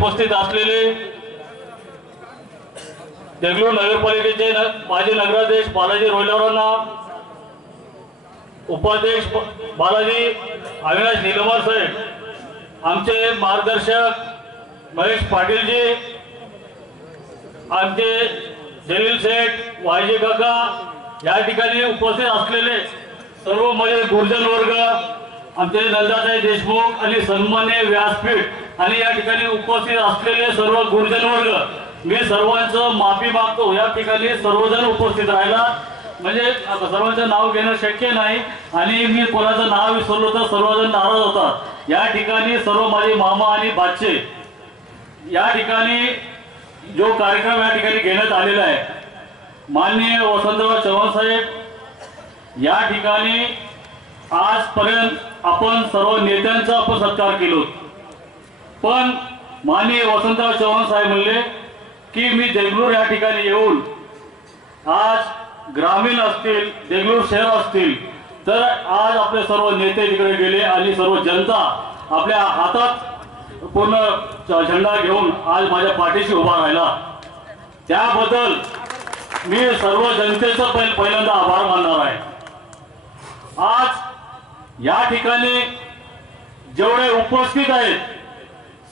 उपस्थित असलेले देगलूर नगरपालिकेचे माजी नगराध्यक्ष बालाजी रोहिलावरांना, उपाध्यक्ष बालाजी अविनाश नीलमर साहेब, आमचे मार्गदर्शक महेश पाटीलजी, आमचे जलील शेठ, वायजे काका, या ठिकाणी उपस्थित असलेले सर्व माझे गुरुजन वर्ग, आमचे नंदाताई देशमुख आणि सन्मान्य व्यासपीठ आणि या ठिकाणी उपस्थित असलेले सर्व गुरुजन वर्ग, मी सर्वांचं माफी मागतो। या ठिकाणी सर्वजण उपस्थित राहिला म्हणजे सर्वांचं नाव घेणं शक्य नाही आणि मी कोणाचं नाव विसरलो तर सर्वजण नाराज होतात। या ठिकाणी सर्व माझे मामा आणि बाचे, या ठिकाणी जो कार्यक्रम या ठिकाणी घेण्यात आलेला आहे, माननीय वसंतराव चव्हाण साहेब, या ठिकाणी आजपर्यंत आपण सर्व नेत्यांचा आपण सत्कार केलो, पण माननीय वसंतराव चव्हाण साहेब म्हणले की मी देगलूर या ठिकाणी येऊन आज ग्रामीण असतील, देगलूर शहर असतील, तर आज आपले सर्व नेते तिकडे गेले आणि सर्व जनता आपल्या हातात पूर्ण झेंडा घेऊन आज माझ्या पाठीशी उभा राहिला। त्याबद्दल मी सर्व जनतेचा पहिल्यांदा आभार मानणार आहे। आज या ठिकाणी जेवढे उपस्थित आहेत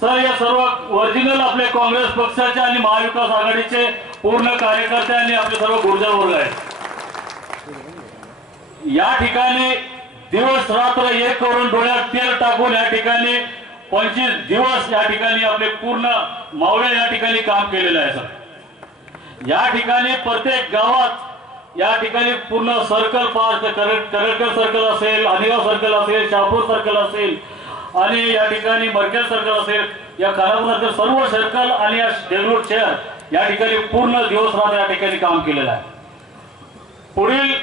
सर, या सर्व ओरिजिनल आपले काँग्रेस पक्षाचे आणि महाविकास आघाडीचे पूर्ण कार्यकर्ते आणि आपले सर्व गुरुजन वर्ग आहेत। या ठिकाणी दिवस रात्र एक करून डोळ्यात तेल टाकून या ठिकाणी 25 दिवस या ठिकाणी आपले पूर्ण मावळे या ठिकाणी काम केलेलं आहे सर। या ठिकाणी प्रत्येक गावात या ठिकाणी पूर्ण सर्कल पास, करडकर सर्कल असेल, अनिगाव सर्कल असेल, शहापूर सर्कल असेल आणि या ठिकाणी मरकेल सर्कल असेल, या खानापूर सर्कल, सर्व सर्कल आणि या देगलूर शहर या ठिकाणी पूर्ण दिवस रात्र या ठिकाणी काम केलेलं आहे। पुढील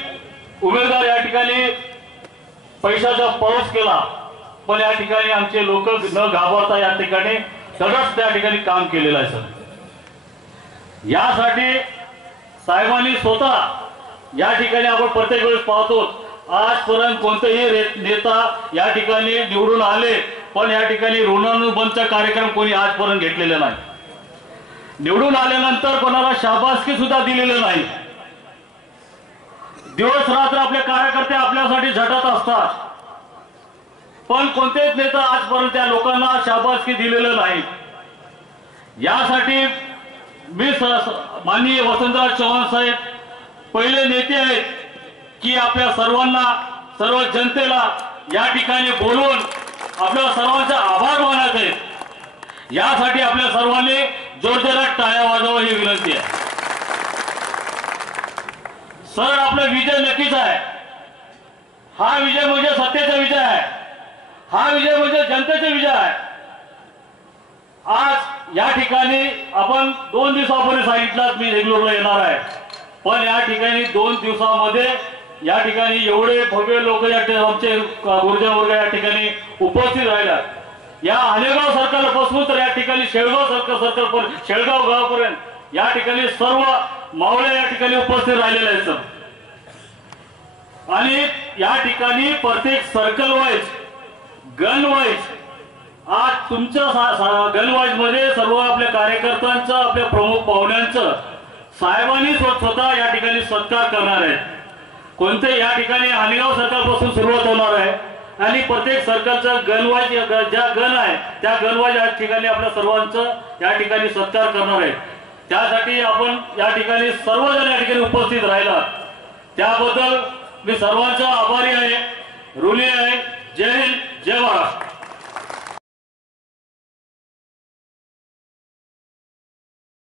उमेदवार या ठिकाणी पैशाचा पाऊस केला, पण या ठिकाणी आमचे लोक न घाबरता या ठिकाणी सगळंच त्या ठिकाणी काम केलेलं आहे सर। यासाठी साहेबांनी स्वतः या ठिकाणी आपण प्रत्येक वेळेस पाहतो, आजपर्यंत कोणतेही नेता या ठिकाणी निवडून आले पण या ठिकाणी ऋणानुबंधचा कार्यक्रम कोणी आजपर्यंत घेतलेला नाही। निवडून आल्यानंतर कोणाला शाबासकी सुद्धा दिलेलं नाही। दिवस रात्र आपले कार्यकर्ते आपल्यासाठी झटत असतात, पण कोणतेच नेता आजपर्यंत त्या लोकांना शाबासकी दिलेलं नाही। यासाठी मी माननीय वसंतराव चव्हाण साहेब पहिले नेते आहेत की आपल्या सर्वांना, सर्व जनतेला या ठिकाणी बोलून आपल्या सर्वांचा आभार मानत आहेत। यासाठी आपल्या सर्वांनी जोरदारात टाळ्या वाजवा ही विनंती आहे। सर, आपला विजय नक्कीच आहे। हा विजय म्हणजे सत्तेचा विजय आहे, हा विजय म्हणजे जनतेचा विजय आहे। आज या ठिकाणी आपण 2 दिवसापूर्वी सांगितलं मी देगलूरला येणार आहे, पण या ठिकाणी 2 दिवसामध्ये या ठिकाणी एवढे भव्य लोक आमचे गुरुजन वर्ग या ठिकाणी उपस्थित राहिल्यात। या आलेगाव सर्कल पासून तर या ठिकाणी शेळगाव सर्कल पण शेळगाव गावापर्यंत या ठिकाणी सर्व मावळे या ठिकाणी उपस्थित राहिलेले आहेत सर। आणि या ठिकाणी प्रत्येक सर्कल वाईज, गन वाईज आज तुमच्या गन वाईज मध्ये सर्व आपल्या कार्यकर्त्यांचं, आपल्या प्रमुख पाहुण्यांचं साहेबांनी स्वतः या ठिकाणी सत्कार करणार आहेत। कोणते या ठिकाणी आलेगाव सर्कल पासून सुरुवात होणार आहे आणि प्रत्येक सर्कलचा गन वाईज ज्या गन आहे त्या गन वाईज या ठिकाणी आपल्या सर्वांचं या ठिकाणी सत्कार करणार आहे। त्यासाठी आपण या ठिकाणी सर्वजण या ठिकाणी उपस्थित राहिला, त्याबद्दल मी सर्वांचा आभारी आहे, ऋणी आहे।